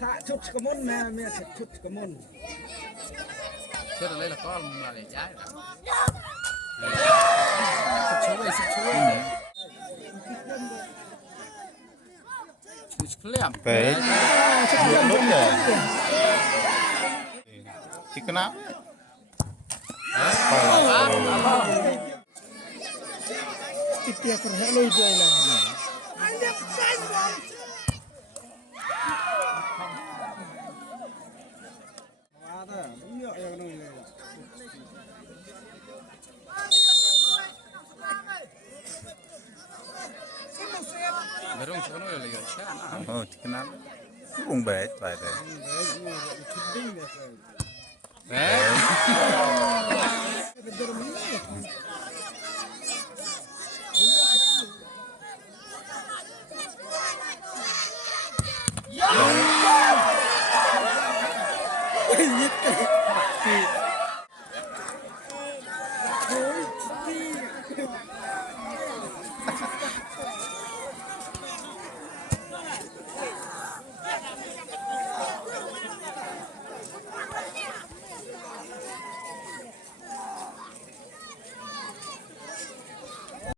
ถ้าชุดกระมุนแม่เมียชุดกระมุนชุดอะไรล่ะก็มาเลยย้ายช่วยชุดเคลื่อนไปลุ้นเลยที่คณะติดเตียกระเลยด้วยเลยไม่รู้ชนอะไรเลยใช่ไหมโอ้ที่คณะบุ้งเบสไปเลยเ